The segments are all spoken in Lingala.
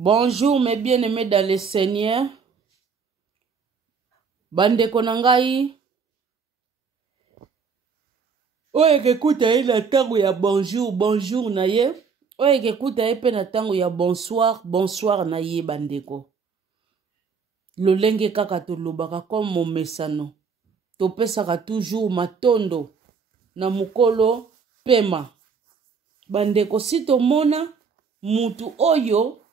Bonjour mes bien-aimés dans le Seigneur. Bandeko nangai. Oye kekuta ye na tango ya bonjour, bonjour na ye. Oye kekuta ye pe na tango ya bonsoir, bonsoir na ye bandeko. Lolenge kaka tolobaka comme momesano. Topesaka toujours matondo na mukolo pema. Bandeko si tomona mutu oyo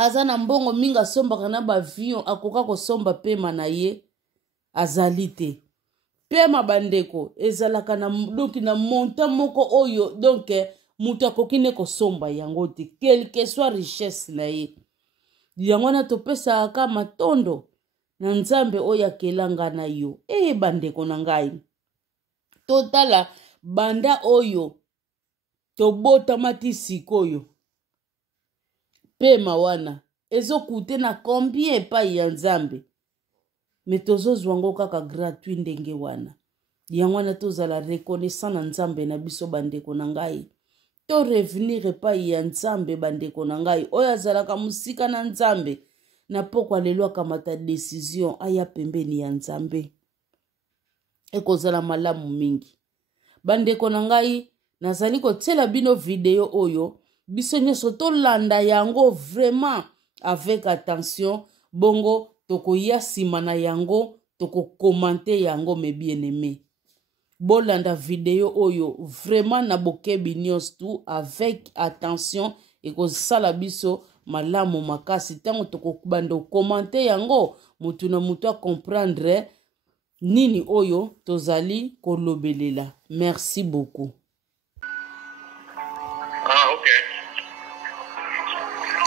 azana mbongo minga sombaka na bavion akoka kosomba pema na ye azali te. Pema bandeko ezalaka na doki na montant moko oyo donc mutu akoki ne kosomba yango te quelle que soit richesse na ye. Yango na topesa aka matondo na nzambe oyo akelanga na yo. Bandeko na ngai. Totala banda oyo tobota mati sikoyo. Pema wana ezokute na combien epai ya nzambe. Me tozozwango kaka gratuit ndenge wana. Yango wana tozala reconnaissant na nzambe na biso bandeko na ngai. To revenir epai ya nzambe bandeko na ngai. Oyo azalaka musika na nzambe. Na pokwa lelo akamata decision aya pembeni ya nzambe. Ekozala malamu mingi. Bandeko na ngai nazali kotiela bino video oyo. Biso nyonso tolanda yango vraiment avec attention. Bongo tokoya sima na yango. Toko komante yango me bien-aimé. Bolanda video oyo vraiment na bokebi nyonso tout avec attention. Ekozala biso malamu makasi. Tango toko bando komante yango. Mutu na mutu a comprendre nini oyo tozali kolobelela. Merci beaucoup.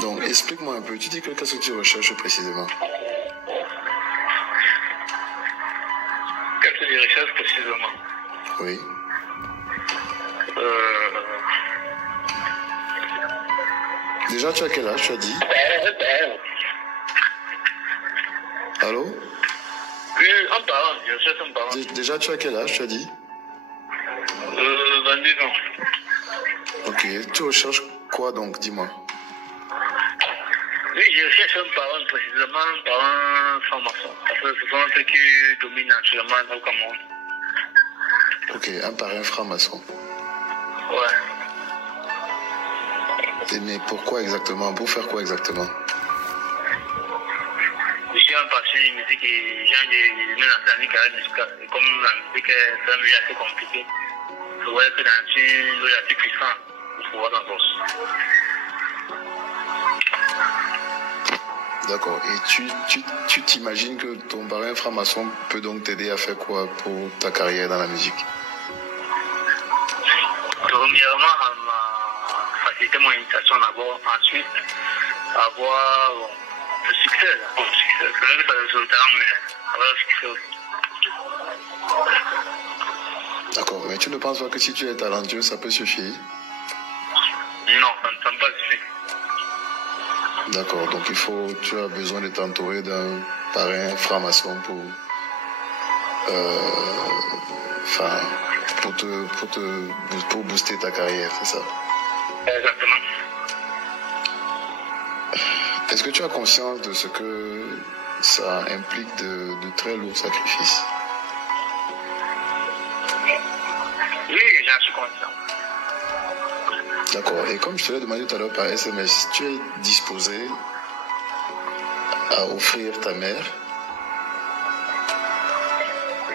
Donc, explique-moi un peu. Tu dis que qu'est-ce que tu recherches précisément? Qu'est-ce que tu recherches précisément? Oui. Déjà, tu as quel âge, tu as dit? Allô? Oui, un parent. Je cherche un parent. Déjà, tu as quel âge, tu as dit? 22 ans. Ok. Tu recherches quoi donc? Dis-moi. Oui, je cherche un parent précisément, un parent franc-maçon. Parce que ce sont ceux qui dominent actuellement dans le Cameroun. Ok, un parrain franc-maçon. Ouais. Mais pourquoi exactement? Pour faire quoi exactement? Je suis un passionné de musique et j'ai mis dans la musique à musicale. Et comme la musique est un milieu assez compliqué, je voyais que dans une milieu assez puissant pour pouvoir s'en sortir. D'accord. Et tu t'imagines que ton parrain franc-maçon peut donc t'aider à faire quoi pour ta carrière dans la musique? Premièrement, à m'a facilité mon initiation d'abord. Ensuite, avoir le succès. Le succès. C'est vrai que ça se résultat, mais avoir le succès. D'accord. Mais tu ne penses pas que si tu es talentueux, ça peut suffire? Non, ça ne peut pas suffire. D'accord, donc tu as besoin de t'entourer d'un parrain franc-maçon pour booster ta carrière, c'est ça? Exactement. Est-ce que tu as conscience de ce que ça implique de très lourds sacrifices? Oui, j'en suis conscient. D'accord. Et comme je te l'ai demandé tout à l'heure par SMS, tu es disposé à offrir ta mère?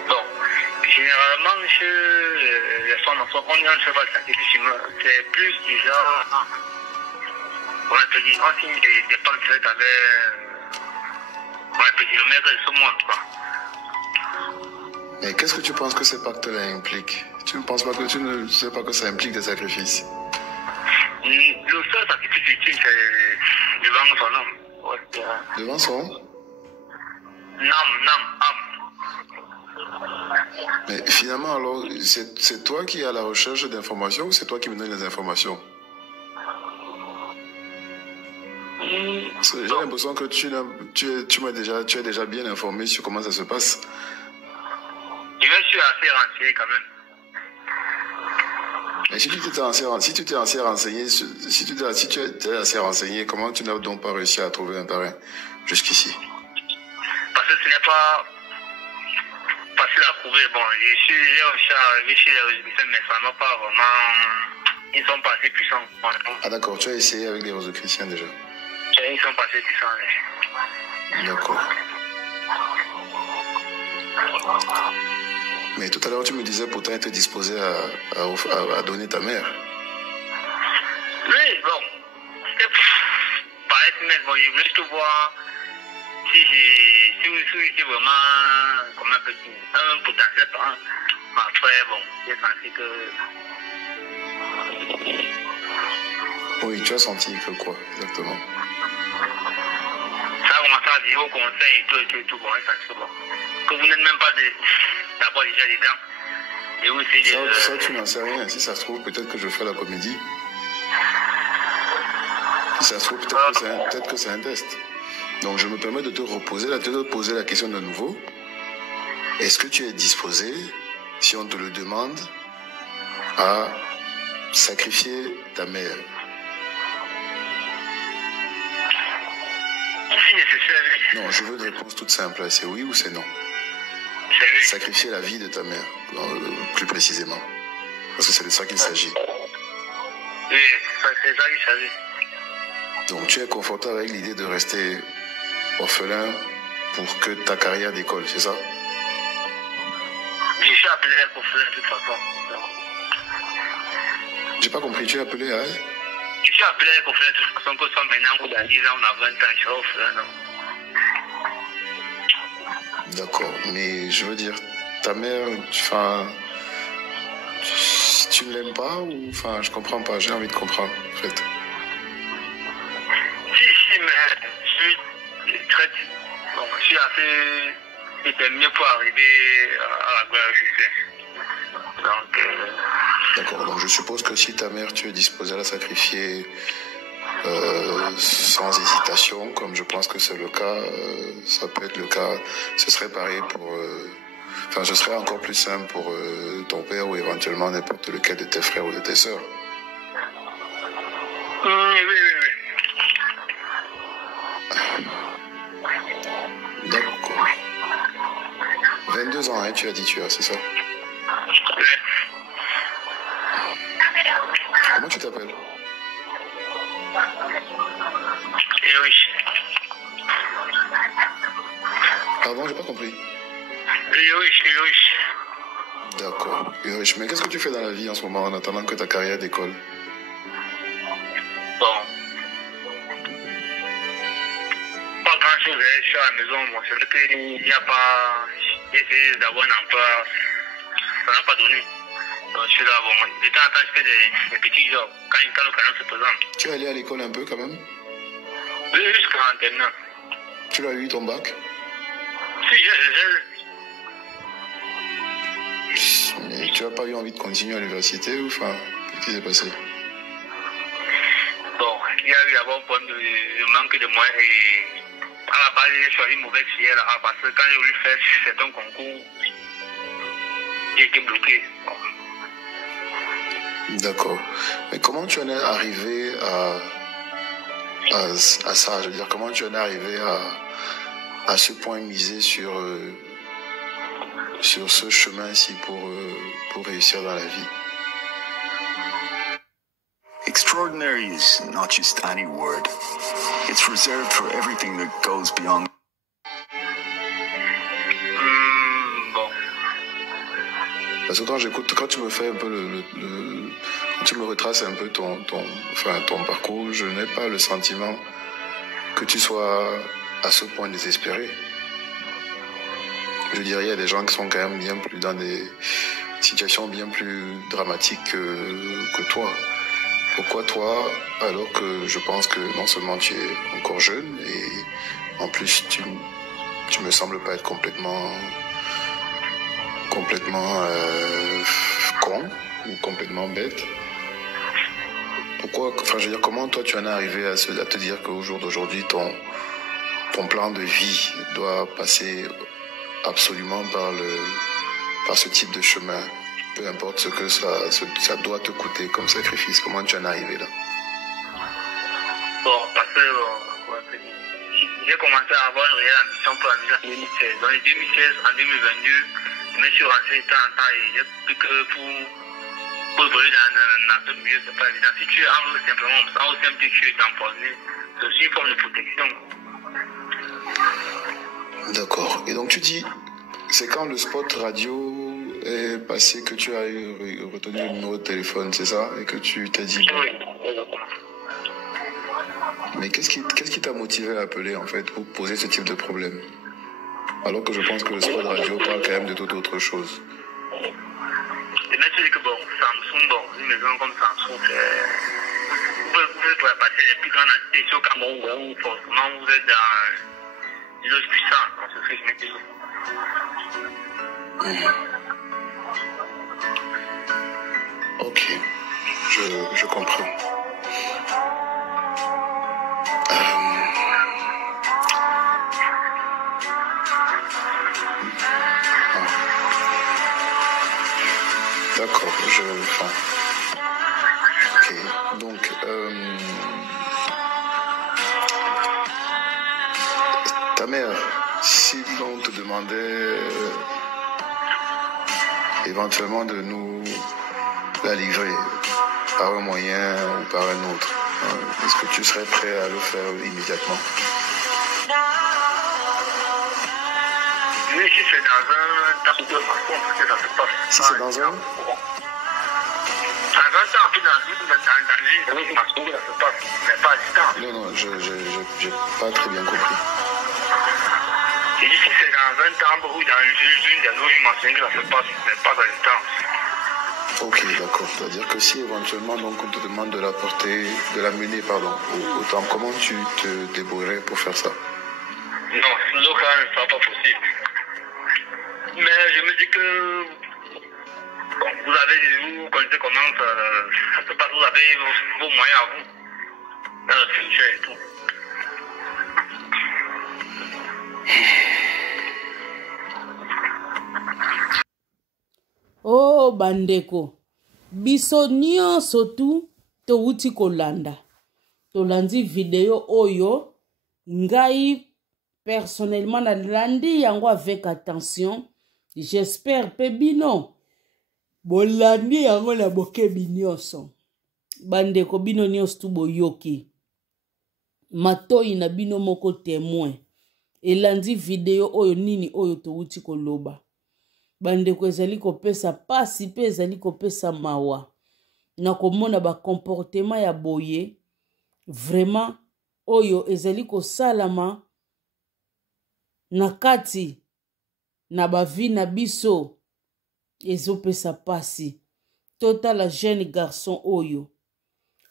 Bon, généralement, chez les femmes, on ne fait pas le sacrifice. C'est plus du genre, on signe des pactes directs avec, le maître de ce monde, quoi. Mais qu'est-ce que tu penses que ces pactes-là impliquent? Tu ne sais pas que ça implique des sacrifices? Le seul sacrifice utile, c'est devant son homme. Ouais. Devant son? Âme. Mais finalement, alors, c'est toi qui es à la recherche d'informations ou c'est toi qui me donnes les informations? J'ai l'impression que tu es déjà bien informé sur comment ça se passe. Je me suis assez renseigné quand même. Mais si tu t'es assez renseigné, si tu es assez renseigné, comment tu n'as donc pas réussi à trouver un parrain jusqu'ici? Parce que ce n'est pas facile à trouver. Bon, j'ai aussi arrivé chez les Rosicruciens, mais ça n'a pas vraiment. Ils sont pas assez puissants. Ah d'accord, tu as essayé avec les Rosicruciens déjà? Ils sont pas assez puissants. D'accord. Mais tout à l'heure, tu me disais pourtant être disposé à donner ta mère. Oui, bon. C'était pas être net. Bon, je voulais juste voir si c'est vraiment comme un potentiel parent. Mais après, bon, j'ai senti que. Oui, tu as senti que quoi, exactement? Ça a commencé à dire au conseil et tout. Bon, ça, bon. Que vous n'êtes même pas d'abord déjà dedans. Et oui, c'est ça, tu n'en sais rien. Si ça se trouve, peut-être que je ferai la comédie. Si ça se trouve, peut-être que c'est un test. Donc, je me permets de te poser la question de nouveau. Est-ce que tu es disposé, si on te le demande, à sacrifier ta mère? Si nécessaire. Non, je veux une réponse toute simple. C'est oui ou c'est non? C'est oui. Sacrifier la vie de ta mère, plus précisément. Parce que c'est de ça qu'il s'agit. Oui, c'est ça qu'il s'agit. Donc tu es confortable avec l'idée de rester orphelin pour que ta carrière décolle, c'est ça? Je suis appelé à orphelin de toute façon. J'ai pas compris, tu es appelé à... Je suis appelé à orphelin de toute façon, que soit maintenant ou dans 10 ans, on a 20 ans, je suis orphelin, non? D'accord, mais je veux dire, ta mère, tu ne l'aimes pas ou... Enfin, je comprends pas, j'ai envie de comprendre, en fait. Si, mais je suis très... Bon, je suis assez déterminé pour arriver à la gloire succès. Donc... D'accord, donc je suppose que si ta mère, tu es disposé à la sacrifier sans hésitation, comme je pense que c'est le cas, ça peut être le cas, ce serait pareil pour... Enfin, ce serait encore plus simple pour ton père ou éventuellement n'importe lequel de tes frères ou de tes sœurs. Oui. D'accord. 22 ans, hein, tu as dit, c'est ça? Oui. Comment tu t'appelles? Eroish. Pardon, j'ai pas compris. Eroish. D'accord. Mais qu'est-ce que tu fais dans la vie en ce moment en attendant que ta carrière décolle? Bon. Pas grand-chose, je suis à la maison. Bon, c'est vrai qu'il n'y a pas... J'ai essayé d'avoir un emploi, ça n'a pas donné. Donc je suis là, bon, de temps en temps, je fais des petits jobs quand l'occasion se présente. Tu es allé à l'école un peu quand même? Oui, jusqu'à en terminant. Tu as eu ton bac? Si, Mais tu n'as pas eu envie de continuer à l'université ou enfin, qu'est-ce qui s'est passé? Bon, il y a eu d'abord un problème de manque de moyens et à la base, j'ai choisi une mauvaise filière là, parce que quand j'ai voulu faire certains concours, j'ai été bloqué. Bon. D'accord. Mais comment tu en es arrivé à ça? Je veux dire, comment tu en es arrivé à ce point misé sur ce chemin-ci pour réussir dans la vie? Extraordinary is not just any word. It's reserved for everything that goes beyond. Bon. Parce que quand tu me fais un peu quand tu me retraces un peu ton parcours, je n'ai pas le sentiment que tu sois à ce point désespéré. Je dirais, il y a des gens qui sont quand même bien plus dans des situations bien plus dramatiques que toi. Pourquoi toi, alors que je pense que non seulement tu es encore jeune et en plus tu me sembles pas être complètement con ou complètement bête. Pourquoi, enfin je veux dire, comment toi tu en es arrivé à te dire qu'au jour d'aujourd'hui ton plan de vie doit passer absolument par ce type de chemin? peu importe ce que ça doit te coûter comme sacrifice. Comment tu en es arrivé là? Bon, parce que j'ai commencé à avoir une réelle ambition pour la musique en 2016. Dans les 2016, en 2022, je me suis renseigné de temps en temps et j'ai vu que pour évoluer dans ce milieu, c'est pas évident. Si tu es simplement en OCMT, tu es tamponné, c'est aussi une forme de protection. D'accord. Et donc tu dis, c'est quand le spot radio est passé que tu as retenu le numéro de téléphone, c'est ça? Et que tu t'es dit... Oui. Mais qu'est-ce qui t'a motivé à appeler en fait pour poser ce type de problème? Alors que je pense que le spot radio parle quand même de toute autre chose. Et là tu dis que bon, Samsung, une maison comme Samsung, vous pouvez passer les plus grandes entités au Cameroun, où forcément vous êtes dans une autre puissance, dans ce que je me dis. Ok, je comprends. D'accord, ok, donc ta mère, si l'on te demandait éventuellement de nous la livrer par un moyen ou par un autre, est-ce que tu serais prêt à le faire immédiatement? Oui, si c'est dans un temps de façon, parce que ça se passe. Si c'est dans un... Dans un temps, en fait, dans une façon, ça se passe, mais pas à distance. Non, j'ai pas très bien compris. J'ai dit si c'est dans un temps ou dans une des autres dimensions que ça se passe, mais pas à distance. Ok, d'accord. C'est-à-dire que si éventuellement donc, on te demande de l'amener au temps, comment tu te débrouillerais pour faire ça? Non, sinon, quand même, ce n'est pas possible. Mais je me dis que bon, vous connaissez comment ça se passe, vous avez vos moyens à vous, dans le futur et tout. Oh bandeko, biso nyonso tu touti kolanda. Tolandi video oyo, ngai personnellement nalandi yango avec attention. J'espère pe bino bolandi yango na bokebi nyonso. Bandeko bino nyonso tu boyoki. Matoi na bino moko témoin. Elandi video oyo nini oyo touti koloba. Bandeko ezali kopesa pasi pe ezali kopesa mawa. Na komona ba comportement ya boye. Vraiment oyo ezali kosalama na kati na bavi na biso ezopesa pasi. Totala jeune garçon oyo.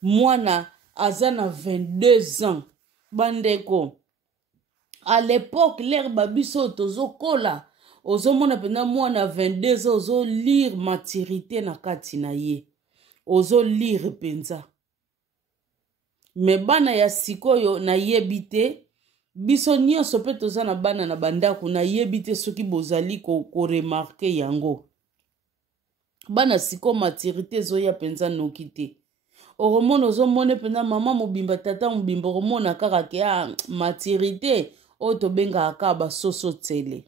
Mwana aza na 22 ans. Bandeko. À l'époque, l'herbe biso tozo kola. Ozo mona pena mwana 22 ans ozo lire maturité na kati na ye. Ozo lire penza. Me bana ya sikoyo na yebite. Biso nyonso pe toza na bana na bandako na yebite soki bozali ko remarke yango. Bana siko maturité zoya penza nokite. Oromona ozo mone pena mama mobimba tata mobimba oromona kaka ke maturité oto benga akaba soso tele.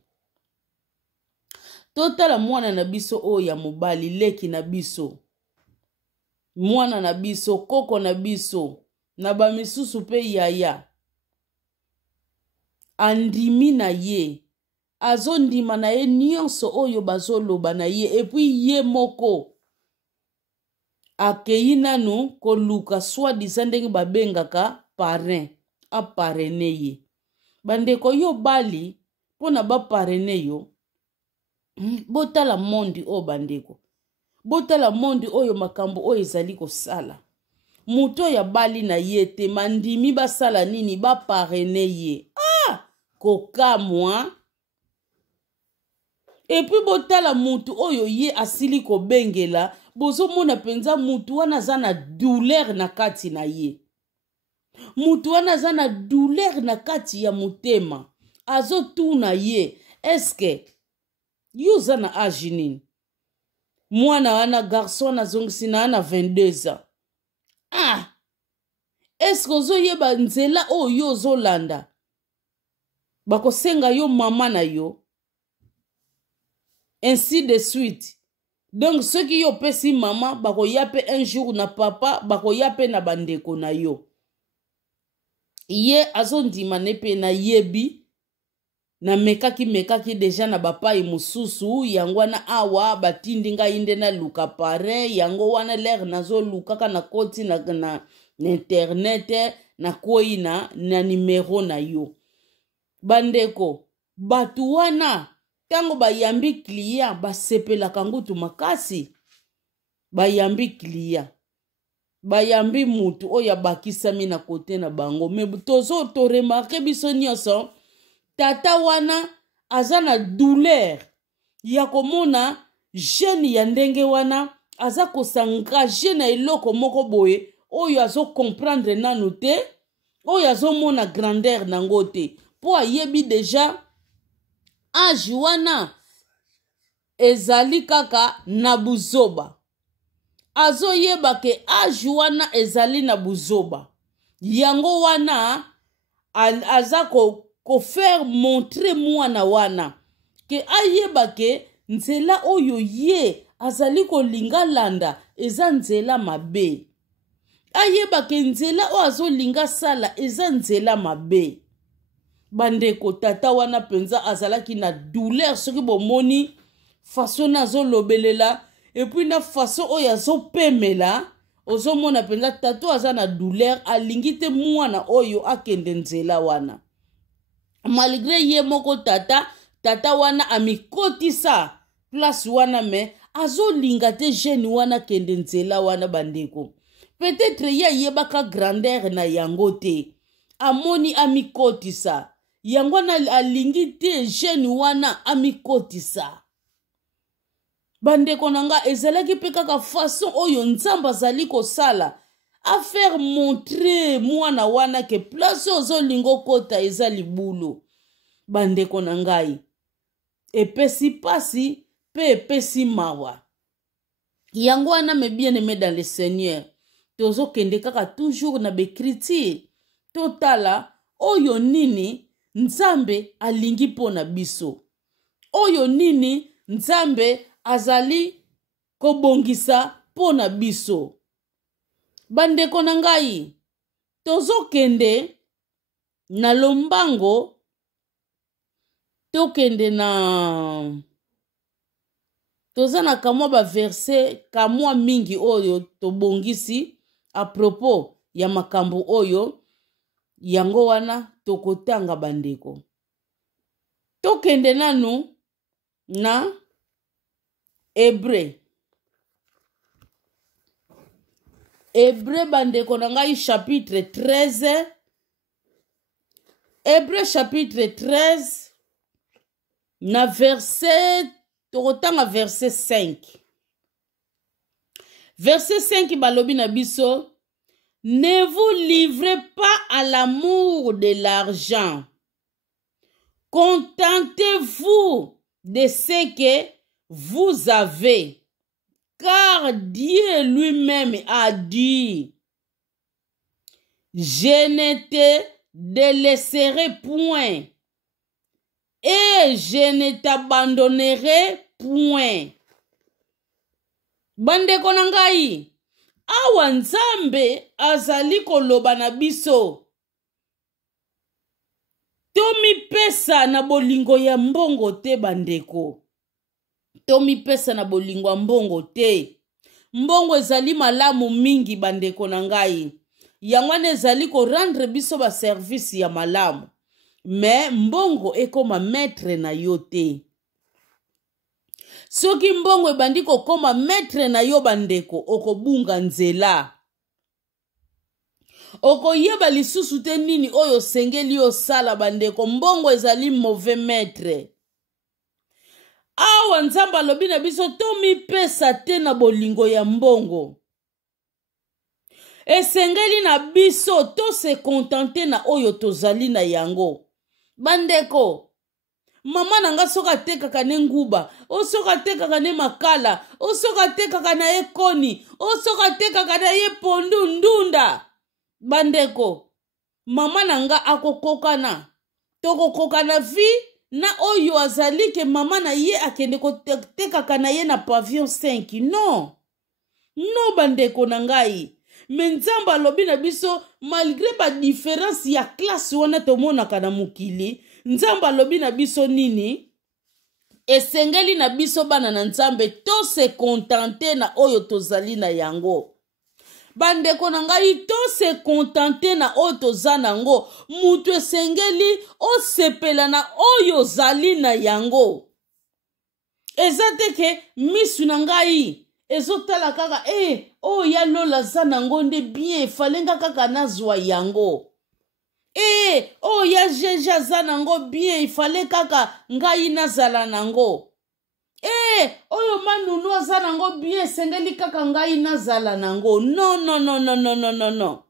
Totala mwana na biso oya mobali leki na biso. Mwana na biso koko na biso na bamisusu pe yaya. Andimi na ye. Azo ndima na ye nyonso oyo bazoloba na ye. Epi ye moko. Akei nanu koluka soi-disant ndenge babengaka parrain. A parraine ye. Bandeko yo bali. Pona ba parraine yo. Botala mondi o bandeko. Botala mondi oyo makambo oyo ezali kosala. Muto ya bali na ye te mandimi basala nini ba parraine ye. Koka mwa. Et puis botala mutu oyo ye asili ko bengela. Bozo mona penza mutu wana zana douleur na kati na ye. Mutu wana zana douleur na kati ya mutema. Azo tu na ye. Eske yu zana ajinin. mwana wana garçon azongisi na ana 22 ans. Ah, est-ce que ozoyeba nzela oyo ozolanda bakosenga yo mama na yo, ainsi de suite. Donc ceux qui yo pesi mama bakoya pe un jour na papa, bakoya pe na bandeko na yo. Ye azondima ne pe na yebi na mekaki deja na bapai mususu yango wana awa batindi ngai nde na luka pare yango wana l'air nazo lukaka na koti na internet na koi na numero na yo. Bandeko batu wana tango bayambi client basepelaka ngutu makasi, bayambi client bayambi mutu oya bakisami na kote na bango. Me tozo to remarque biso nyonso tata wana aza na douleur ya komona jeune ya ndenge wana aza kosangaje na eloko moko boye oyo azo comprendre nanu te, oyo azo mona grandeur nango te, po ayebi deja age wana ezali kaka na buzoba. Azo yeba ke age wana ezali na buzoba yango wana aza ko faire montrer mwana wana ke ayeba ke nzela oyo ye azali kolinga landa eza nzela mabe, ayeba ke nzela o azolinga sala eza nzela mabe. Bandeko tata wana penza azalaki na douleur soki bomoni façon nazo lobelela et puis na façon oyo azopemela ozomona penza tata aza na douleur alingi te mwana oyo akende nzela wana. Malgré ye moko tata wana amikotisa place wana me azolinga te jeune wana kende nzela wana bandeko. Peut-être ye yebaka grandeur na yango te, amoni amikotisa yango na alingi te jeune wana amikotisa. Bandeko nanga ezalaki pe kaka façon oyo nzamba zali kosala a faire montrer mwana wana ke place ozolingo kota eza libulu. Bandeko nangai epesi pasi pe epesi mawa yango wana me bien aimé dans le Seigneur tozo kende kaka toujours na bekritir totala oyo nini nzambe alingi pona biso, oyo nini nzambe azali kobongisa pona biso. Bandeko nangai tozo kende na lombango tokende na toza na kamwa ba verset kamwa mingi oyo tobongisi a propos ya makambo oyo yango wana tokotanga bandeko. Tokende nanu na Hébreu bandeko nangai chapitre 13. Hébreu chapitre 13 na verset tokotanga verset 5. Verset 5 balobi na biso: ne vous livrez pas à l'amour de l'argent. Contentez-vous de ce que vous avez, car Dieu lui-même a dit: je ne te délaisserai point et je ne t'abandonnerai point. Bandeko nangai, awa nzambe azali koloba na biso tomipesa na bolingo ya mbongo te bandeko. Tomipesa na bolingo ya mbongo te. Mbongo ezali malamu mingi bandeko nangai, yangwane ezali ko rendre biso ba service ya malamu, mais mbongo ekoma maître na yo te. Soki mbongo ebandi kokoma maître na yo bandeko, okobunga nzela, okoyeba lisusu te nini oyo sengeli osala bandeko. Mbongo ezali mauvais maître. Awa nzamba lobi na biso tomipesa te na bolingo ya mbongo. Esengeli na biso to se contenter na oyo tozali na yango bandeko. mama nanga soka tekaka ne nguba, o soka tekaka ne makala, o soka tekaka na ye koni, o soka tekaka na ye pondu ndunda. Bandeko, mama nanga akokokana. Tokokokana vi na oyo azali ke mama na ye akende kotekaka na ye na pavillon 5. Non. Non bandeko na ngai. Menzamba alobi na biso malgré ba différence ya classe wana tomonaka na mukili, nzamba alobi na biso nini? Esengeli na biso bana na nzambe to se contenter na oyo tozali na yango. Bandeko na ngai to se contenter na oyo toza nango, mutu esengeli osepela na oyo zali na yango. Ezate ke misu na ngai ezotala kaka oh ya lola za nango nde bien falenga kaka nazwa yango. Oh ya jeja za nango bien ifale kaka ngai nazala nango. Oyo manunu aza nango bien sengeli kaka ngai nazala nango. Non, non, non, non, non, non, non, non.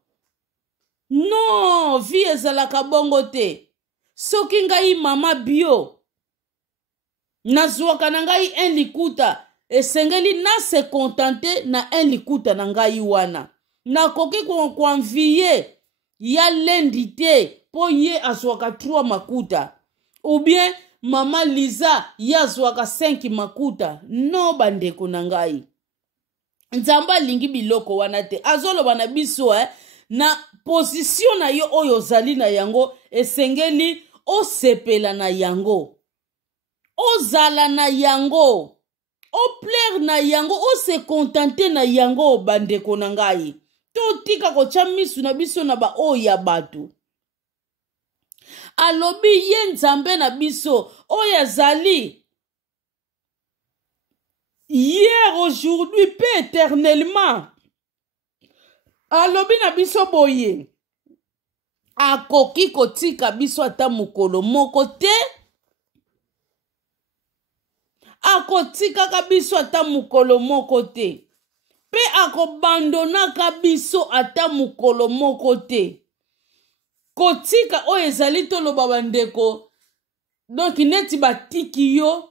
Non, vie ezalaka bongo te. Soki ngai mama bio nazwaka na ngai un likuta, esengeli na se contenter na un likuta na ngai wana. Nakoki kuanvie ya lendi te po ye azwaka 3 makuta. Ou bien mama Liza yazwaka 5 makuta. No bandeko na ngai. Nzamba lingi biloko wana te. Azoloba na biso na position na yo oyo zali na yango esengeli osepela na yango. Ozala na yango. O plaire na yango, o se contenter na yango bandeko na ngai. To tika ko chamisu na biso na ba oya batu. Alobi ye nzambe na biso oya zali. Hier, aujourd'hui, paix éternellement. Alobi na biso boye. Akoki kotika biso ata mukolo moko te. Akotika ka biso ata mukolo moko te. Pe akobandona ka biso ata mukolo moko te. Kotika o ezali toloba bandeko. Donc neti batiki yo.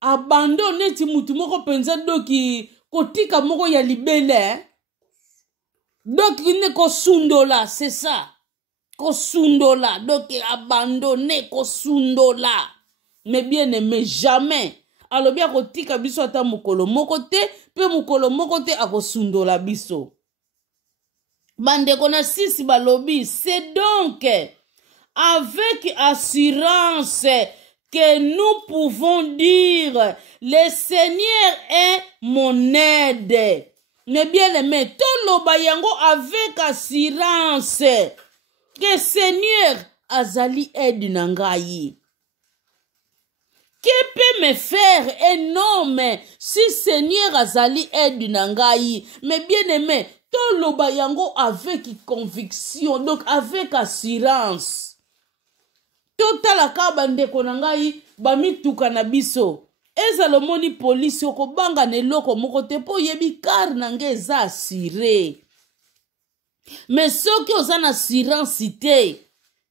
Abandon neti mutu moko penza doki kotika moko ya libele. Donc ne kosundola, c'est ça. Kosundola. Donc abandonner kosundola. Mais bien aimé, jamais. Alobi akotika biso ata mukolo moko te, pe mukolo moko te akosundola biso. Bandeko na sisi balobi, c'est donc avec assurance que nous pouvons dire le Seigneur est mon aide. Mais bien aimé, toloba yango avec assurance que Seigneur azali aide nangai. Que peut me faire un homme si Seigneur azali aide nangai? Mais bien aimé, toloba yango avec conviction, donc avec assurance. Totala ka bandeko nangai bamituka na biso. Ezalomoni police okobanga neloko moko te po yebi car nange eza assuré. Mais soki oza na assurance te,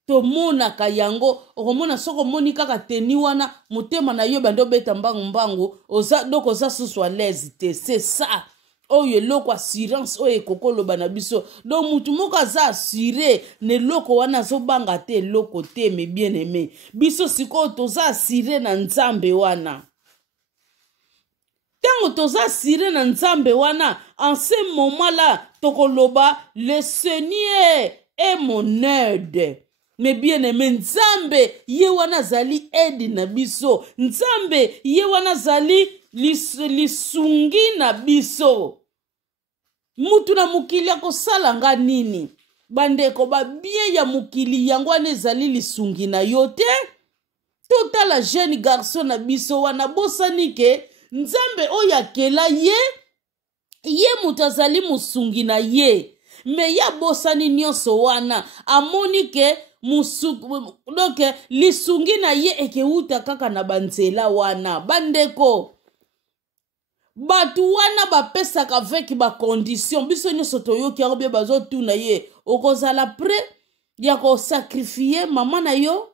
tomonaka yango, okomona soko moni kaka teni wana, motema na yo bando beta mbangu, oza doko oza susu à l'aise te. C'est ça. Oyo loko assurance oyo kokolo banabiso. Donc mutu moko aza assuré ne loko wana zo banga te loko te me bien aimé. Biso siko toza assuré na nzambe wana. Tango toza assuré na nzambe wana, en ce moment-là, tokoloba le Seigneur est mon aide. Mais bien aimé, nzambe ye wana zali aide na biso. Nzambe ye wana zali lisungi na biso. Mutu na mukili akosala nga nini? Bandeko ba bien ya mukili yango ane zali lisungi na yo te. Totala jeune garçon na biso wana bosani ke nzambe oya kela ye mutu azali musungi na ye. Me ya bosani nyonso wana amoni ke donc lisungi na ye ekeuta kaka na banzela wana. Bandeko batu wana bapesaka avec ba condition. Biso nyonso toyoki yango bie bazotuna ye okozala prêt ya ko sacrifier mama na yo.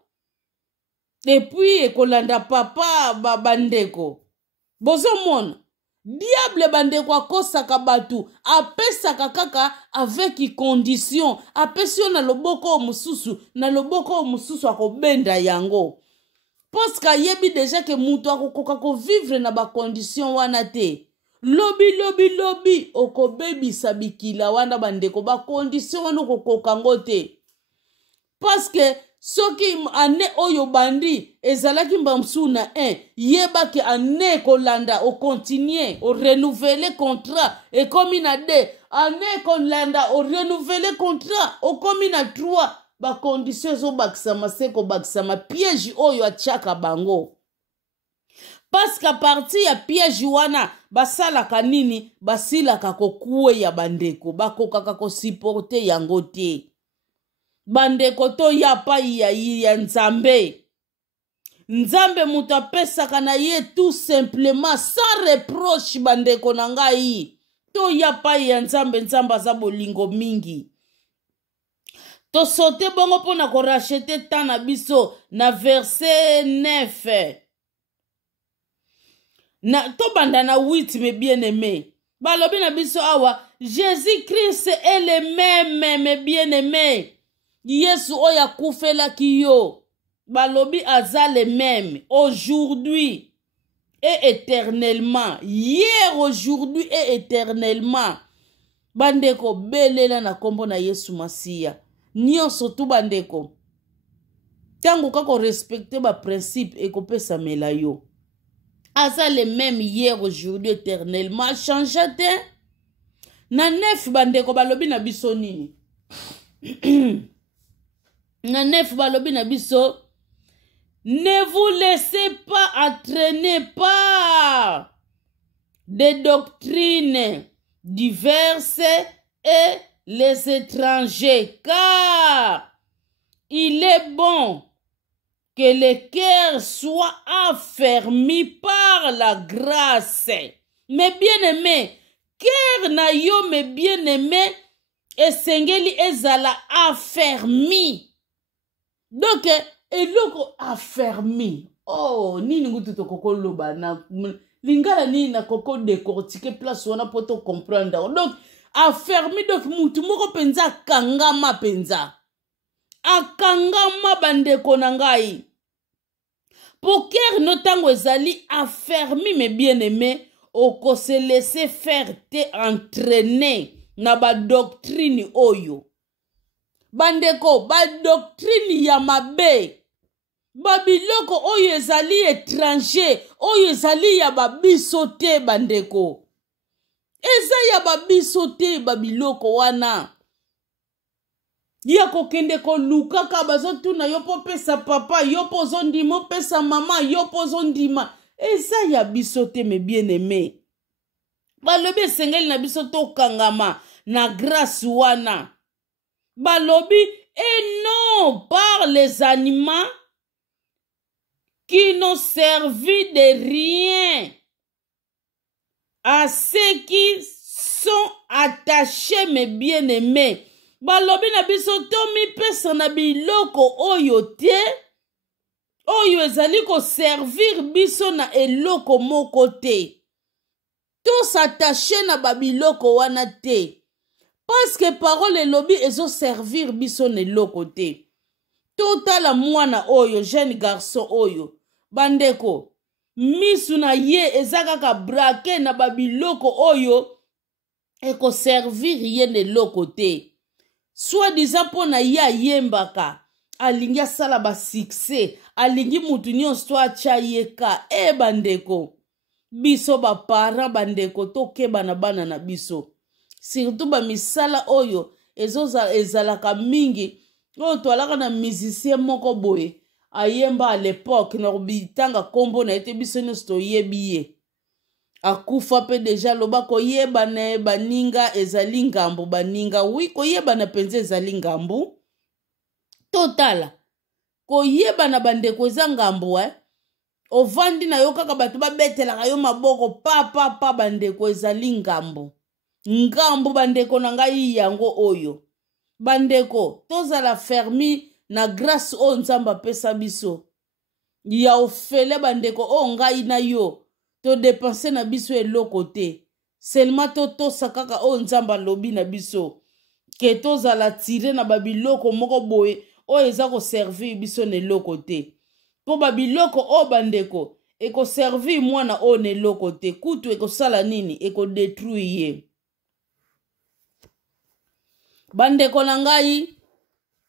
epuis ekolanda papa bandeko bozomona diable bandeko akosaka batu apesaka kaka avec condition apesi yo na loboko mosusu na loboko mosusu akobenda yango parce que ayebi déjà ke mutu akokoka kovivre na bacondition wana te lobi okobebisa bikila wana bandeko bacondition wana okokoka ngo te parce que soki ane oyo bandi ezalaki mbamsu na 1 yebaki ane kolanda o continuer o renouveler contrat ekomi na 2 ane kolanda o renouveler contrat okomi na 3 bacondition ezobakisama se kobakisama piège oyo atiaka bango parce qu'à partir ya piège wana basalaka nini basilaka kokuwe ya bandeko bakokaka kosupporte yango te bandeko to ya pai ya nzambe nzambe mutu apesaka na ye tout simplement sans reproche bandeko na ngai to ya pai ya nzambe nzambe aza bolingo mingi tosote bongo mpona korachete temps na biso na verset 9 na tobanda na 8 mes bien-aimés balobi na biso awa Jésus-Christ est le même mes bien-aimés Yesu oyo akufelaki yo balobi aza le même aujourd'hui et éternellement hier aujourd'hui et éternellement bandeko belela na kombo na Yesu Masiya nyonso tu bandeko tango kako respecter ba principe ekopesa mela yo aza le même hier aujourd'hui éternellement change te na 9 bandeko balobi na biso nini na 9 balobi na biso ne vous laissez pas entraîner par des doctrines diverses et les étrangers, car il est bon que le cœur soit affermi par la grâce. Mes bien-aimés, cœur na yo mes bien-aimés, esengeli ezala affermi. Donc, eloko affermi. Oh, nini ngutu to koko loba na lingala nini na koko décortiquer place wana poto comprendre. Donc, affermi donc mutu moko penza kangama penza. Akangama bandeko na ngai. Poker notango ezali affermi mes bien-aimés, oko se laisser faire te entraîner na ba doctrine oyo. Bandeko, ba doctrine ya mabe. Babiloko oyo ezali étranger, oyo ezali ya babiso te bandeko. Eza ya babiso te babiloko wana. Ya kokende ko lukaka bazotuna yo po pesa papa, yo po zondima pesa mama, yo po zondima. Eza ya biso te mes bien-aimés. Balobi esengeli na biso to kangama na grâce wana. Balobi et non par les animaux qui n'ont servi de rien à ceux qui sont attachés mes bien-aimés. Balobi na biso to mi pesa na biloko oyo te oyo ezali ko servir biso na eloko moko te. To s'attacher na babiloko wana te. Parce que parole elobi ezo servir biso na eloko te. Totala mwana oyo jeune garçon oyo bandeko misu na ye ezakaka brake na babiloko oyo eko servir ye na eloko te. Soit disant pona ye ayembaka alingi asala ba succès alingi mutu nyonso atia yeka bandeko biso ba para bandeko tokeba na bana na biso surtout ba misala oyo ezalaka mingi oyo toalaka na musicien moko boye ayemba à l'époque na bitanga kombo na ete biso nyonso toyebi ye akufa pe deja loba koyeba na baninga ezali ngambo baninga oui koyeba na penze ezali ngambo totala koyeba na bandeko eza ngambo ovandi na yo kaka bato babetelaka yo maboko pa bandeko ezali ngambo bandeko na ngai yango oyo bandeko tozala fermi na grâce o nzamba pesa biso ya ofele bandeko o ngai na yo to dépenser na biso eloko te seulement totosa kaka o nzambe alobi na biso ke tozala tire na babiloko moko boye oyo eza koservir biso na eloko te mpo babiloko o bandeko ekoservir mwana oyo na eloko te kutu ekosala nini ekodetruire ye bandeko na ngai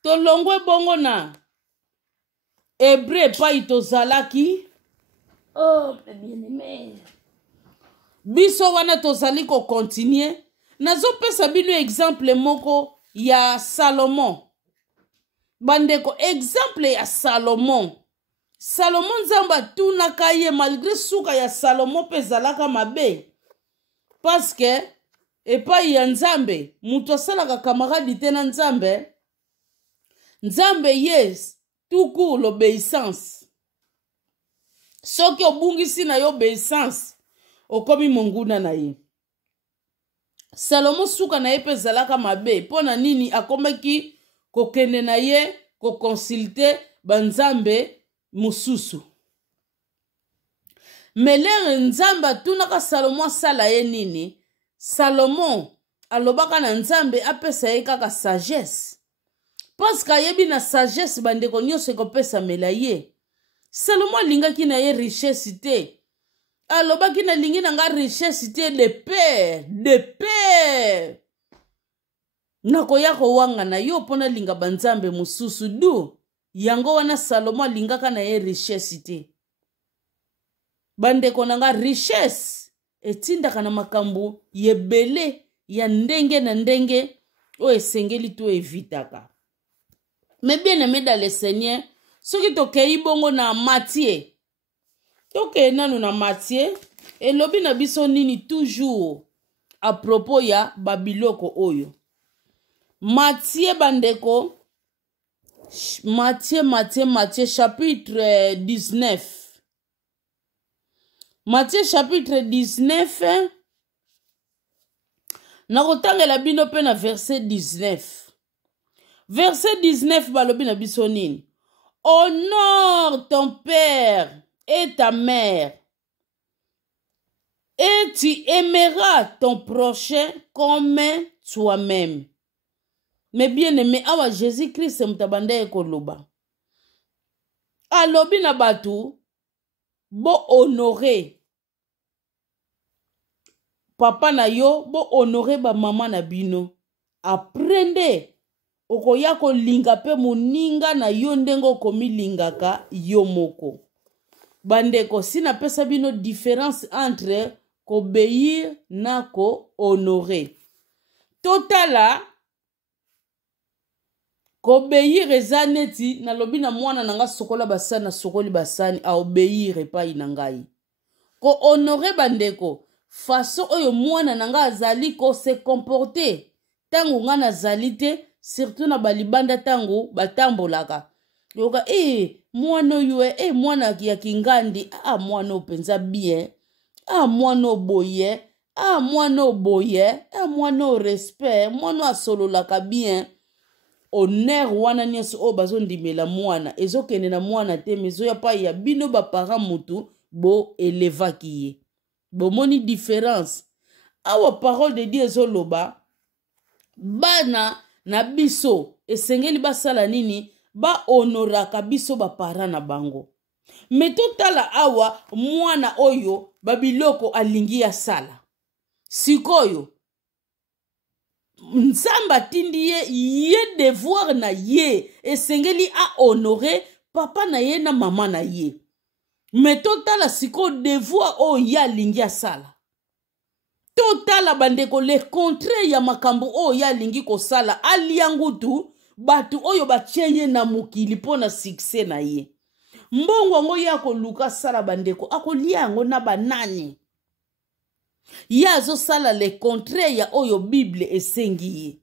tolongwe bongo na Hébreu epai tozalaki biso wana tozali kokontinue nazopesa bino exemple moko ya Salomon bandeko exemple ya Salomon nzambe atunaka ye malgré suka ya Salomon mpe ezalaka mabe paske epai ya nzambe mutu asalaka kamaradi te na nzambe yes tout court l'obéissance soki obungisi na yo obéissance okomi monguna na ye Salomo suka na ye mpe ezalaka mabe mpo na nini akomaki kokende na ye kokonsulte banzambe mosusu melere nzambe atunaka Salomo asala ye nini Salomo alobaka na nzambe apesa ye kaka sagesse paske ayebi na sagesse bandeko nyonso ekopesamela ye Salomo alingaki na ye richesse te alobaki nalingi na nga richesse te de père nakoya kowanga na yo mpo nalinga banzambe mosusu du yango wana Salomo alingaka na ye richesse te bandeko na nga richesse etindaka na makambo yebele ya ndenge na ndenge oyo esengeli to evitaka mais bien aimé dans le Seigneur soki tokei bongo na Matthieu tokei nanu na Matthieu elobi na biso nini toujours à propos ya babiloko oyo Matthieu bandeko Matthieu chapitre 19 Matthieu chapitre 19 nakotangela bino pe na verset 19 verset 19 balobi na biso nini honore ton père et ta mère et tu aimeras ton prochain comme toi-même. Mais bien aimé awa Jésus-Christ mutabanda ekoloba alobi na batu bo honorer papa na yo bo honorer ba mama na bino aprende okoya kolinga pe moninga na yo ndenge okomilingaka yo moko bandeko sina pesa bino différence entre kobéir na ko honorer totala kobéir eza neti nalobi na mwana nanga sokola basani na sokoli basani a obéir epai na ngai ko honorer bandeko façon oyo mwana nanga azali ko se comporter tango nga nazali te surtout na balibanda tango batambolaka yoka mwana oyo mwana ya kingandi mwana openza bien mwana oboye mwana oboye mwana respect mwana asololaka bien honneur wana nyonso oyo bazondimela mwana ezokende na mwana te mezoya pa ya bino bapara mutu bo elevaki ye bomoni différence awa parole de Dieu ezoloba bana na biso esengeli basala nini ba honoraka biso bapara na bango me totala awa mwana oyo babiloko alingi ya sala sikoyo nzambe atindi ye devoir na ye esengeli a honorer papa na ye na mama na ye me totala sikoyo devoir oyo ye alingi asala totala bandeko le contraire ya makambo oyo ye alingi kosala alia ngutu batu oyo batie ye na mokili mpo na succès na ye mbongo yango ye akoluka sala bandeko akolia yango na banani ye azosala le contraire ya oyo bible esengi ye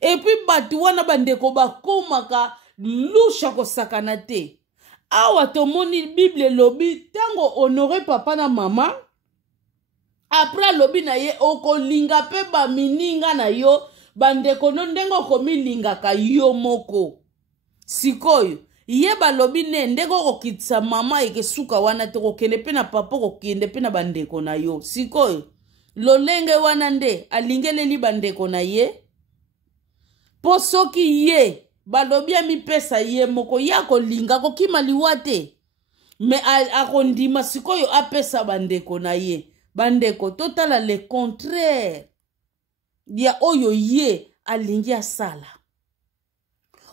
epuis batu wana bandeko bakomaka lusha kosakana te awa tomoni bible lobi tango honore papa na mama apres lobi na ye okolinga pe bamininga na yo bandeko no ndenge okomilingaka yo moko sikoyo ye balobi ne ndeko kokitisa mama ekesuka wana te kokende pe na papa kokende pe na bandeko na yo sikoyo lolenge wana nde alingeleli bandeko na ye po soki ye balobi amipesa ye moko ya kolinga kokima liwa te me akondima sikoyo apesa bandeko na ye bandeko totala le contraire ya oyo ye alingi asala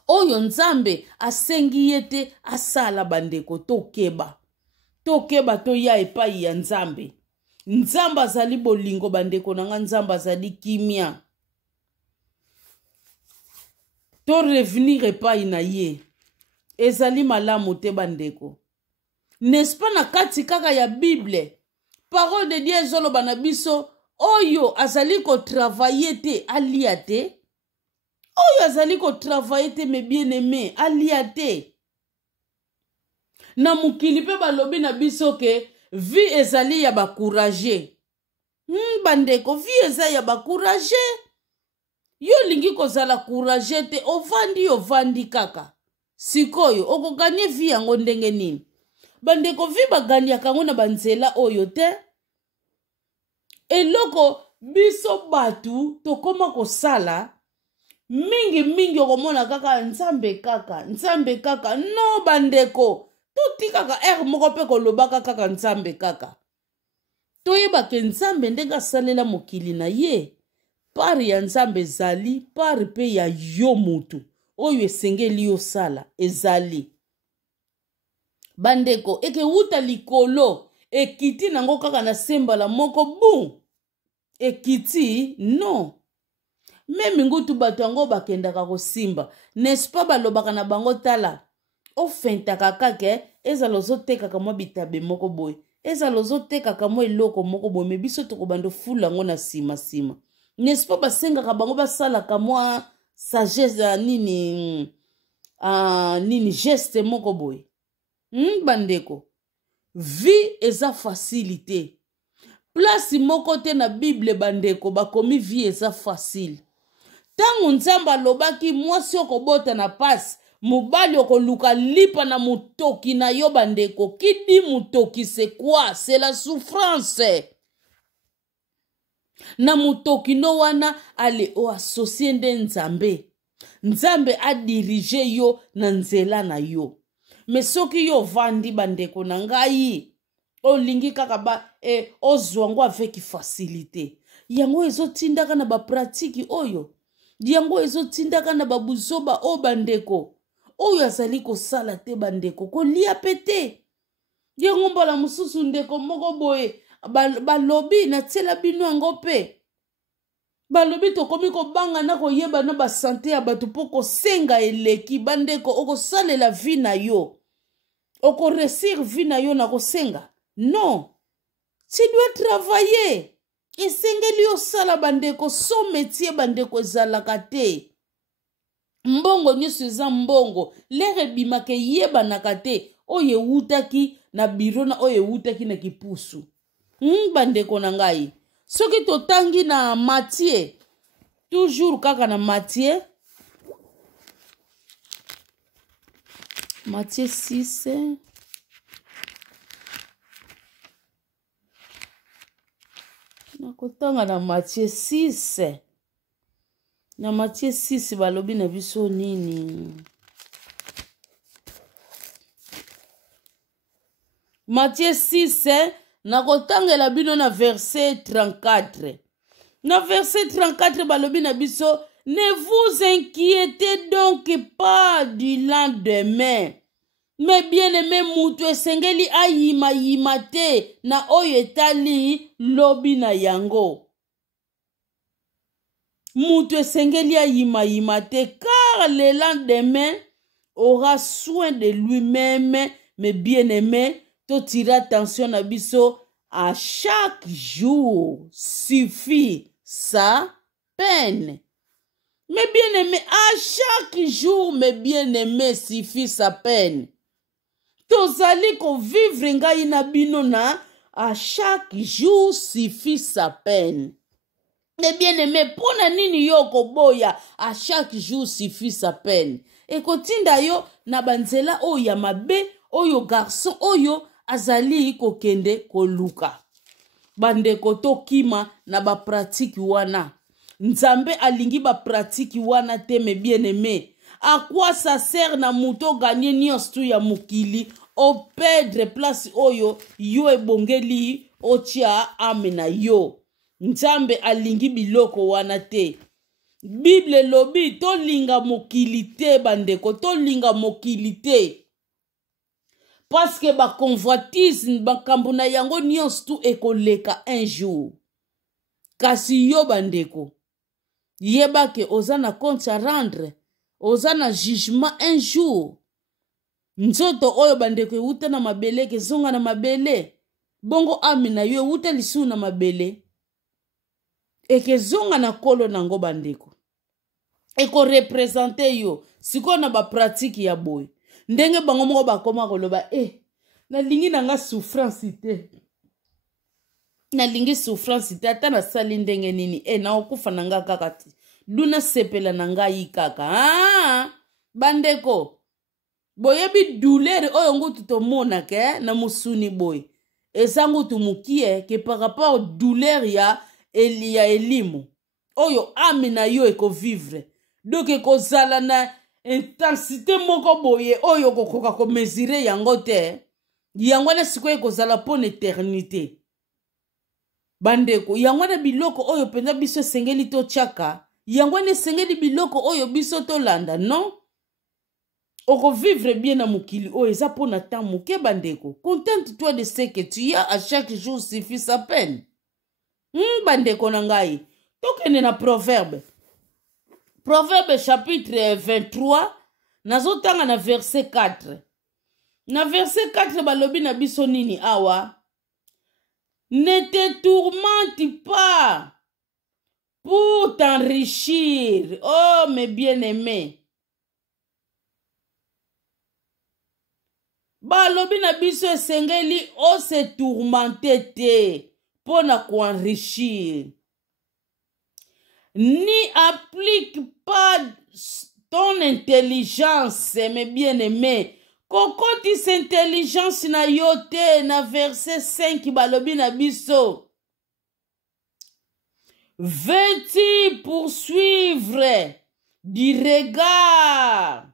oyo nzambe asengi ye te asala bandeko tokeba toya epai ya nzambe nzambe azali bolingo bandeko nanga nzambe azali kimia to revenir epai na ye ezali malamu te bandeko n'est-ce pas na kati kaka ya Bible parole de Dieu ezoloba na biso oyo azali kotravaye te alia te oyo azali kotravaye te me bien aimé alia te na mukili pe balobi na biso ke vie ezali ya bakourage bandeko vie eza ya bakourage yo lingi kozala kourage te ovandi kaka sikoyo okoganye vie yango ndenge nini bandeko vie baganiaka yango na banzela oyo te eloko biso batu tokoma kosala mingi okomona kaka nzambe kaka no bandeko toti kaka moko pe kolobaka kaka nzambe kaka toyebake nzambe ndenge asalela mokili na ye pari ya nzambe ezali pari pe ya yo mutu oyo esengeli yosala ezali bandeko ekewuta likolo ekiti nango kaka na sembala moko bu ekiti no meme ngutu bato yango bakendaka kosimba n'est-ce pas balobaka na bango tala ofentaka kake ezala ozotekaka mwa bitabe moko boye ezala ozotekaka mwa eloko moko boye me biso tokobanda ofula yango na nsima n'est-ce pas basengaka bango basalaka mwa sagesse nini geste moko boye bandeko vie eza facilité place moko te na Bible bandeko bakomi vie eza facile tango nzambe alobaki mwasi okobota na pasi mobali okoluka lipa na mutoki na yo bandeko kidi mutoki c'est quoi c'est la souffrance na mutoki no wana ale oasocie nde nzambe adirige yo na nzela na yo me soki yo vandi bandeko na ngai olingi kaka ozwa ngo avec facilité yango ezotindaka na bapratiki oyo yango ezotindaka na babuzoba o bandeko oyo azali kosala te bandeko kolia pete yango mbala mosusu ndeko moko boye balobi natiela bino yango pe balobi tokomi kobanga na koyeba na basante ya bato mpo kosenga eleki bandeko okosalela vi na yo okoresir vi na yo na kosenga non tu dois travailler esengeli osala bandeko so métier bandeko ezalaka te mbongo nyonso eza mbongo lere ebimaka eyebanaka te oyo ewutaki na biro na oyo ewutaki na kipusu bandeko na ngai soki totangi na Matthieu toujours kaka na Matthieu 6 nakotanga na Matthieu 6 na Matthieu 6 balobi na biso nini Matthieu 6 nakotangela bino na verset 34 na verset 34 balobi na biso ne vous inquiétez donc pas du lendemain mais bien aimé mutu esengeli ayima te na oyo etali lobi na yango mutu esengeli ayima te car le lendemain aura soin de lui-même mais bien aimé to tira attention na biso à chaque jour suffit sa peine. Mais bien aimé, à chaque jour, mes bien-aimés, suffit sa peine. Tozali ko vivre ngai na bino na à chaque jour suffit sa peine. Mais bien aimé, pona nini yo ko boya à chaque jour suffit sa peine. ekotinda yo na banzela oyo ya mabe oyo garçon oyo azali kokende koluka. Bandeko tokima na ba pratique wana. Nzambe alingi ba pratique wana te me bien aimé. À quoi ça sert na muto gagner nyonso ya mukili o perdre place oyo yo ebongeli otia amena yo. Nzambe alingi biloko wana te. Bible lobi to linga mokili te bandeko, to linga mokili te. Parce que ba convoitise bakambo na yango nyonso tu ekoleka un jour. Kasi yo bandeko, yeba ke oza na compte à rendre, oza na jugement un jour. Nzoto oyo bandeko euta na mabele ke zonga na mabele. Bongo amina yo euta lisu na mabele. Eke zonga na kolo nango bandeko. Eko represente yo. Siko na ba pratique ya boy. Ndenge bango moko bakoma koloba na lingi nanga souffrance te. Na lingi souffrance te ata na sali ndenge nini na okufa nanga kaka te. Duna sepela nanga yi kaka. Bandeko. Boyebi douleur oyo ngutu to mona ke na musuni boy. Eza ngutu mukie ke par rapport douleur ya elimu. Oyo amina yo eko vivre. Donc eko zala na intensité moko boye oyo kokoka ko mesurer yango te. Yango na siko eko zala pon éternité. Bandeko, yango na biloko oyo penza biso sengeli to chaka. Yango na sengeli biloko oyo biso to landa, non? Oko vivre bien na mukili oyo eza pona temps muke bandeko. Contente-toi de ce que tu as, à chaque jour suffit sa peine. Bandeko na ngai. Tokene na proverbe. Proverbe chapitre 23, nazotanga na verset 4. Na verset 4 balobi na biso nini awa? Ne te tourmente pas pour t'enrichir. Oh mes bien-aimés. Balobi na biso esengeli o se tourmenter te pona koenrichir. Ni applique pas ton intelligence, mes bien-aimés. Kokotis intelligence na yote na verset 5 balobi na biso. Veux-tu poursuivre du regard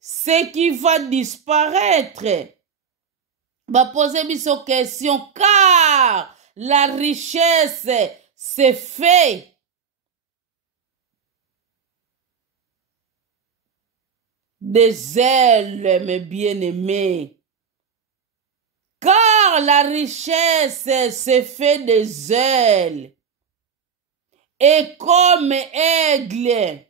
ce qui va disparaître? Va poser biso question car la richesse c'est fait. Des ailes, mes bien-aimés. Car la richesse se fait des ailes. Et comme aigle,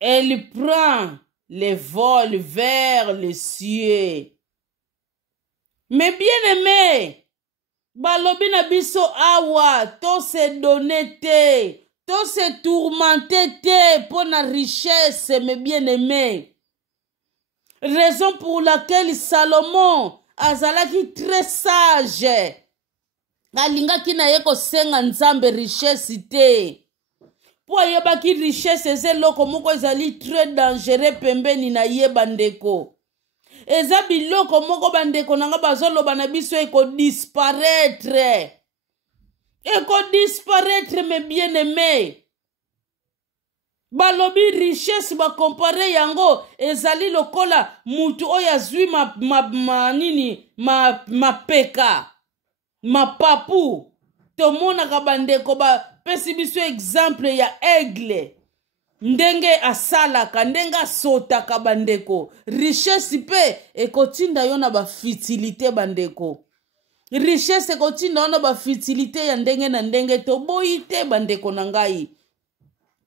elle prend les vols vers les cieux. Mes bien-aimés, balobi na biso awa, to se donner te, to se tourmenter te pour la richesse, mes bien-aimés. Raison pour laquelle Salomon azalaki très sage. Alingaki na ye kosenga nzambe richesse te. Po ayebaki richesse eze loko moko ezali très dangereux pembeni na ye bandeko. Eza biloko moko bandeko nanga bazoloba na biso eko disparaître. Eko disparaître mes bien-aimés. Balobi richesse ba compare yango ezali lokola mutu oyo azwi mapeka mapapu. Tomonaka bandeko ba pesi biso exemple ya aigle. Ndenge asalaka, ndenge asotaka bandeko. Richesse pe ekotinda yo na ba futilité bandeko. Richesse ekotinda yo na ba futilité ya ndenge na ndenge to boyi te bandeko na ngai.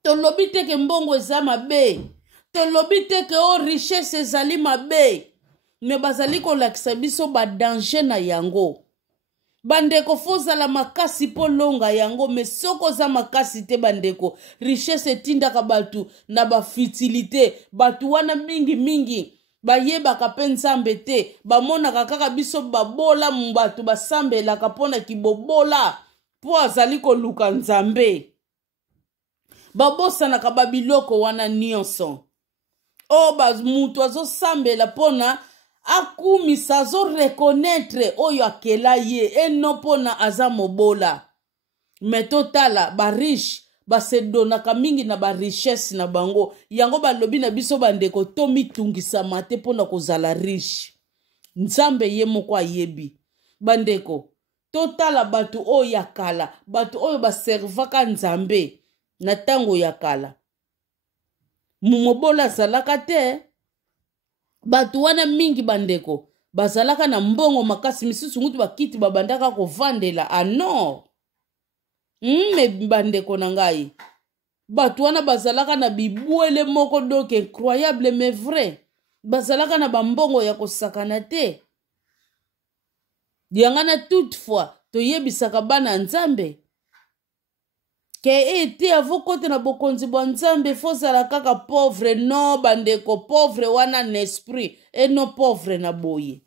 Tolobi te ke mbongo eza mabe. Tolobi te ke o richesse ezali mabe. Me bazali kolakisa biso ba danger na yango. Bandeko fozala makasi po longa yango. Me soko za makasi te bandeko. Richesse etindaka batu na ba futilité. Batu wana mingi mingi. Bayebaka pe nzambe te. Bamonaka kaka biso babola mbatu basambelaka pona kibobola. Po azali koluka nzambe. Babosana ka babiloko wana nyonso. o mutu azosambela pona akumisa azoreconnaître oyo akela ye eno pona aza mobola. Me totala bariche basedonaka mingi na barichesse na bango yango balobi na biso bandeko to mitungisama te pona kozala riche. Nzambe ye moko ayebi. Bandeko totala batu oyo ya kala, batu oyo baservaka Nzambe na tango ya kala. Mobola azalaka te. Batu wana mingi bandeko bazalaka na mbongo makasi misusu ngutu bakiti babandaka kovandela ano. Me bandeko na ngai. Batu wana bazalaka na bibwele moko donc incroyable mais vrai. Bazalaka na bambongo ya kosakana te. Yangana toutefois toyebisaka bana Nzambe ke ete avokote na bokonzi bwa Nzambe fozala kaka pauvre no bandeko pauvre wana na esprit et no pauvre na boye.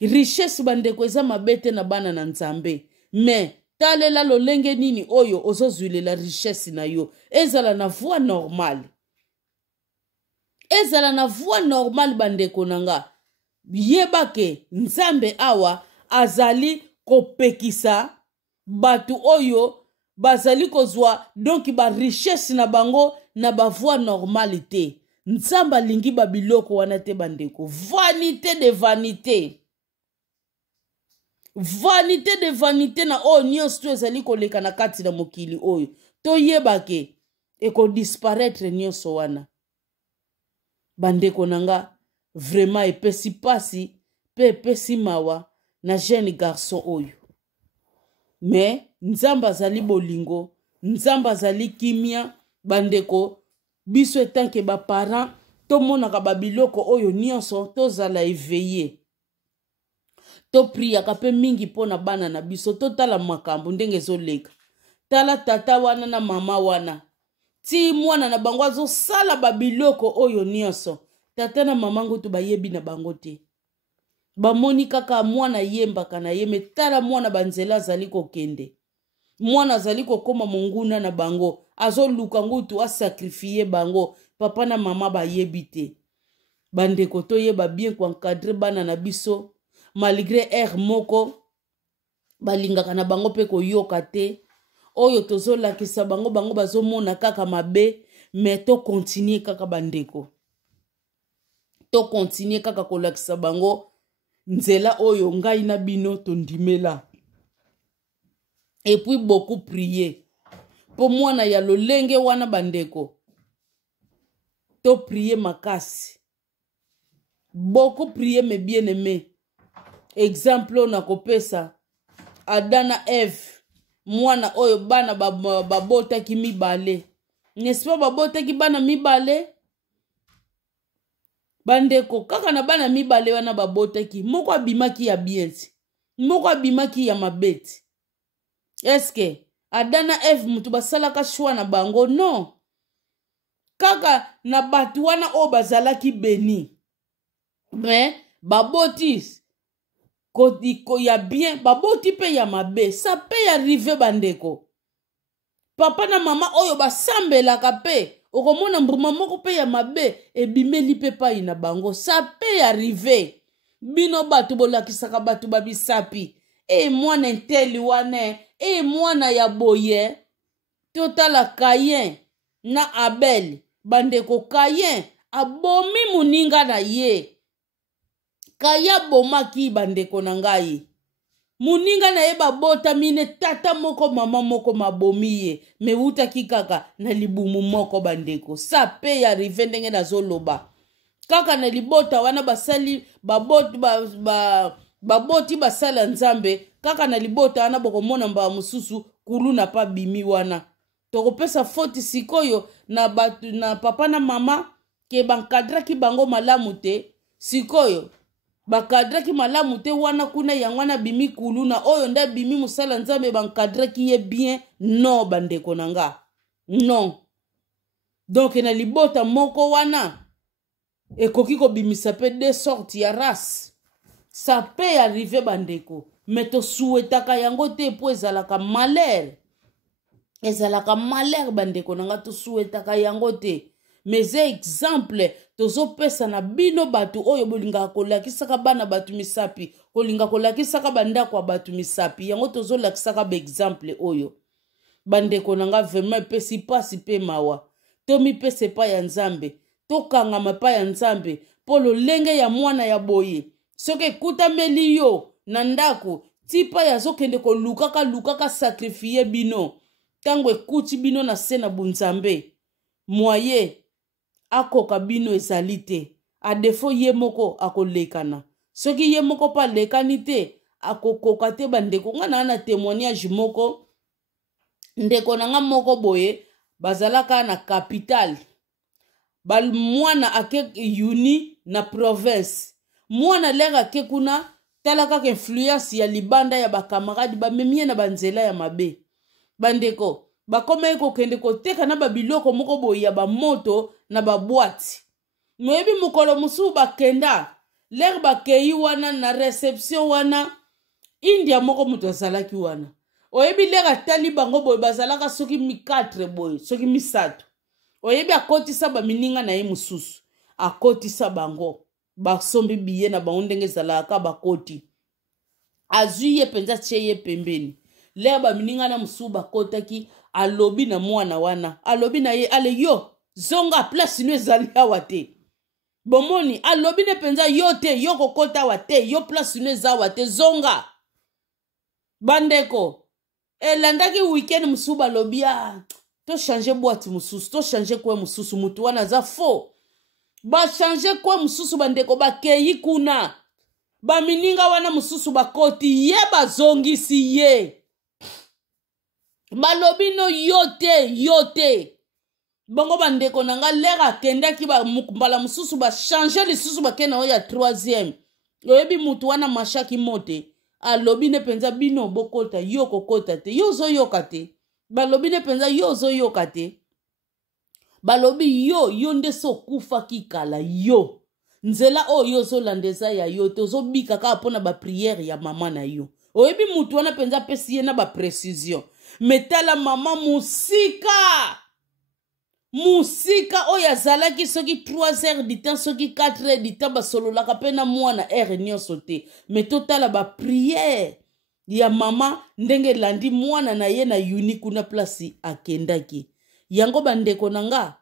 Richesse bandeko eza mabete na bana na Nzambe mais talela lolenge nini oyo ozozwilela richesse na yo ezala na voie normale. Ezala na voie normale bandeko nanga. Yebake Nzambe awa azali kopekisa batu oyo bazali kozwa donc ba richesse na bango na ba voie normale te. Nzambe alingi ba biloko wana te bandeko. Vanité de vanité. Vanité de vanité na oyo nyonso to ezali koleka na kati na mokili oyo. Toyebake eko disparaître nyonso wana. Bandeko nanga vraiment epesi pasi pe epesi mawa na jeune garçon oyo. Mais Nzambe azali bolingo, Nzambe azali kimia bandeko biso etanke ba parents to monaka ba biloko oyo nyonso tozala éveillé. To priaka pe mingi pona bana na biso totala makambo ndenge zoleka. Tala tata wana na mama wana. Ti mwana na bango azosala ba biloko oyo nyonso. Tata na mama ngutu bayebi na bango te. Bamoni kaka mwana yembaka na ye me tala mwana banzela azali kokende. Mwana azali kokoma monguna na bango. Azoluka ngutu asakrifie bango. Papa na mama bayebi te. Bandeko toyeba bien kwa encadrer bana na biso. Malgré air moko balingaka na bango pe koyoka te. Oyo tozolakisa bango bango bazomona kaka mabe. Mais to continue kaka bandeko. To continue kaka kolakisa bango nzela oyo ngai na bino tondimela. Et puis beaucoup prier. Po mwana ya lolenge wana bandeko. To prier makasi. Beaucoup prier mes bien-aimés. Exemple na kopesa Adana Eve mwana oyo bana babota ki mibale. N'est-ce pas babota ki bana mibale? Bandeko kaka na bana mibale wana babotaki moko abimaki ya bienzi moko abimaki ya mabeti. Eske Adana Eve mutu basalaka shwa na bango? Non. Kaka na batu wana o bazalaki beni. Mais baboti ko ya bien baboti pe ya mabe. Ça peut arriver bandeko. Papa na mama oyo basambelaka pe okomona mbuma moko pe ya mabe ebimeli pe pai na bango. Ça peut arriver. Bino batu bolakisaka batu babisapi. Mwana nteli wane. Mwana ya boye. Totala Kayen na Abel. Bandeko Kayen abomi muninga na ye. Kaya bomaki bandeko na ngai. Muninga na ye babota mine tata moko mama moko mabomi ye. Me uta kikaka na libumu moko bandeko. Sa pe ya rive ndenge na zoloba. Kaka na libota wana basali baboti basala Nzambe. Kaka na libota wana bokomona mba mususu kulu na pa bimi wana. Tokopesa foti sikoyo na papa na mama ke bankadra ki bango malamu te. Sikoyo bakadra ki malamu te wana kuna yangwana bimi kulu na oyo nda bimi musala Nzambe bankadra ki ye bien. Non bandeko nanga. Non. Donc na libota moko wana ekoki ko bimisa pe de sorti ya race. Ça peut arriver bandeko. Mais to souhaitaka yango te po ezalaka malheur. Ezalaka malheur bandeko nanga to souhaitaka yango te. mais exemple tozopesa na bino batu oyo bolingaka kolakisaka bana batu misapi kolinga kolakisaka bandako ya batu misapi yango tozolakisaka baexemple oyo bandeko na nga vraiment epesi pasi mpe mawa tomipesa epai ya nzambe tokangama epai ya nzambe mpo lolenge ya mwana ya boye soki ekutameli yo na ndako tipa yazokende kolukaka sakrifie bino ntango ekuti bino na se na bunzambe moye akoka bino ezali te adefo ye moko akolekana soki ye moko mpe alekani te akokoka te bandeko nga na na témoignage moko ndeko na nga moko boye bazalaka na capital mwana ake uni na province mwana lere ake kuna tala kaka influence ya libanda ya bakamaradi bamemie na banzela ya mabe bandeko bakoma ekokende koteka na babiloko moko boye ya bamoto na babwati moyebi mokolo mosusu bakenda lere bakei wana na reception wana india moko moto azalaki wana oyebi lere atali bango boye bazalaka soki 4 boye soki 3 oyebi akotisa bamininga na ye mosusu akotisa bango basombi biye na bango ndenge ezalaka bakoti azwi ye mpenza tie ye pembeni lere bamininga na mosusu bakotaki alobi na mwana wana alobi na ye ale yo zonga place no ezali awa te bomoni alobi ne mpenza yo te yo kokota awa te yo place no eza awa te zonga bandeko elandaki weekend mosusu balobi tochange boîte mosusu tochange kwe mosusu mutu wana aza faux bachange kwe mosusu bandeko bakei kuna bamininga wana mosusu bakoti ye bazongisi ye balobi no yo te bongo bandeko na nga lere akendaki mbala mosusu bachange lisusu bakena oyo ya 3e oyebi mutu wana mashaki mote alobi ne mpenza bino bokota yo kokota te yo ozoyoka te balobi ne mpenza yo ozoyoka te balobi yo nde so okufaki kala yo nzela oyo ozolanda eza ya yo te ozobika kaka mpona bapriere ya mama na yo oyebi mutu wana mpenza apesi ye na baprécision metala mama musika oyo azalaki soki 3 heures du temps soki 4 heures du temps basololaka mpe na mwana heure nyonso te me totala bapriere ya mama ndenge elandi mwana na ye na uni kuna place akendaki yango bandeko na nga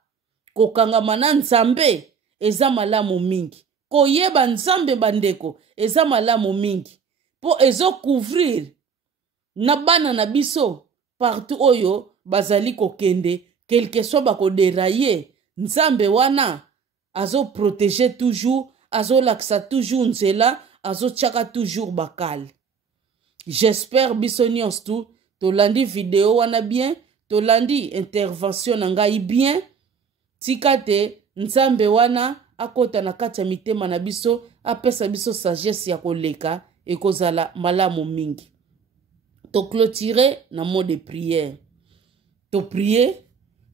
kokangama na nzambe eza malamu mingi koyeba nzambe bandeko eza malamu mingi mpo ezocouvrir na bana na biso partout oyo bazali kokende quelque soit bakoderaye nzambe wana azoprotege toujours azolakisa toujours nzela azotiaka toujours bakale j'espère biso nyonso tu tolandi video wana bien tolandi intervention na ngai bien tika te nzambe wana akota na kati ya mitema na biso apesa biso sagesse ya koleka ekozala malamu mingi toclôturer na mot de prière to prier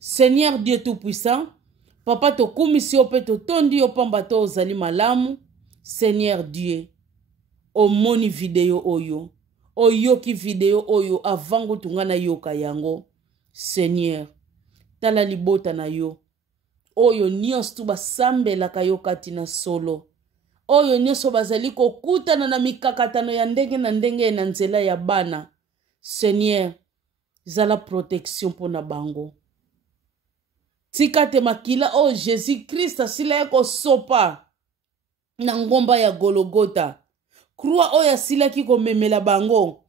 Seigneur Dieu Tout-Puissant, Papa tokumisi yo pe totondi yo pamba to ozali malamu. Seigneur Dieu, omoni video oyo, oyoki video oyo avango tungana yoka yango. Seigneur, tala libota na yo, oyo nyonso tu basambelaka yo kati na solo, oyo nyonso bazali kokutana na mikakatano ya ndenge na ndenge na nzela ya bana. Seigneur, zala protection pona bango. Tika te makila o Jésus Christ asila ya kosopa na ngomba ya Golgotha. Croix o ya sila ki komemela bango.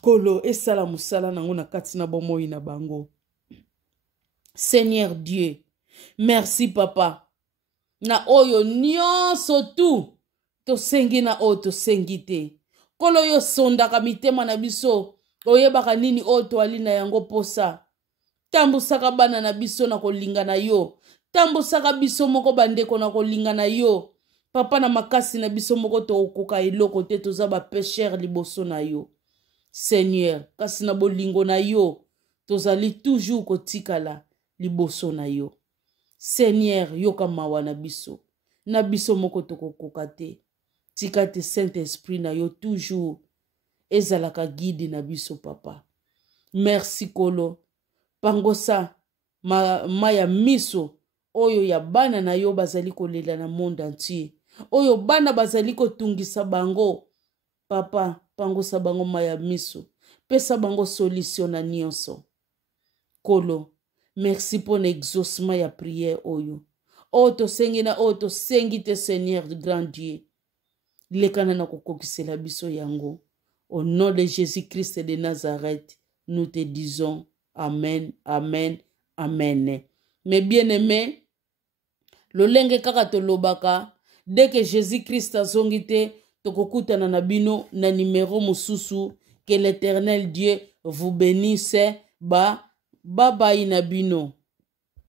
Kolo esala musala nango na kati na bomoi na bango. Seigneur Dieu, merci papa. Na oyo nyonso tu tosengi na o tosengi te. Kolo yo sondaka mitema na biso oyebaka nini o toali na yango posa. Tambusaka bana na biso na kolinga na yo. Tambusaka biso moko bandeko na kolinga na yo. Papa na makasi na biso moko to okoka eloko te toza ba pécheur liboso na yo. Seigneur, kasi na bolingo na yo tozali toujours kotikala liboso na yo. Seigneur, yoka mawa na biso moko to kokoka te. Tika te Saint-Esprit na yo toujours ezalaka guide na biso papa. Merci kolo. Pangosa ma ya miso oyo ya bana na yo bazali kolela na monde entier oyo bana bazali kotungisa bango papa pangusa bango ma ya miso pesa bango solution na nyonso kolo merci pour l'exaucement ya prière oyo tosengi na tosengi te Seigneur de grand Dieu lekana na kokokisela biso yango au nom de Jésus-Christ de Nazareth nous te disons amen amen amen. Mais bien aimé lolenge kaka tolobaka dès que Jésus-Christ azongi te tokokutana na bino na numéro mususu. Que l'Éternel Dieu vous bénisse. Bye bye na bino.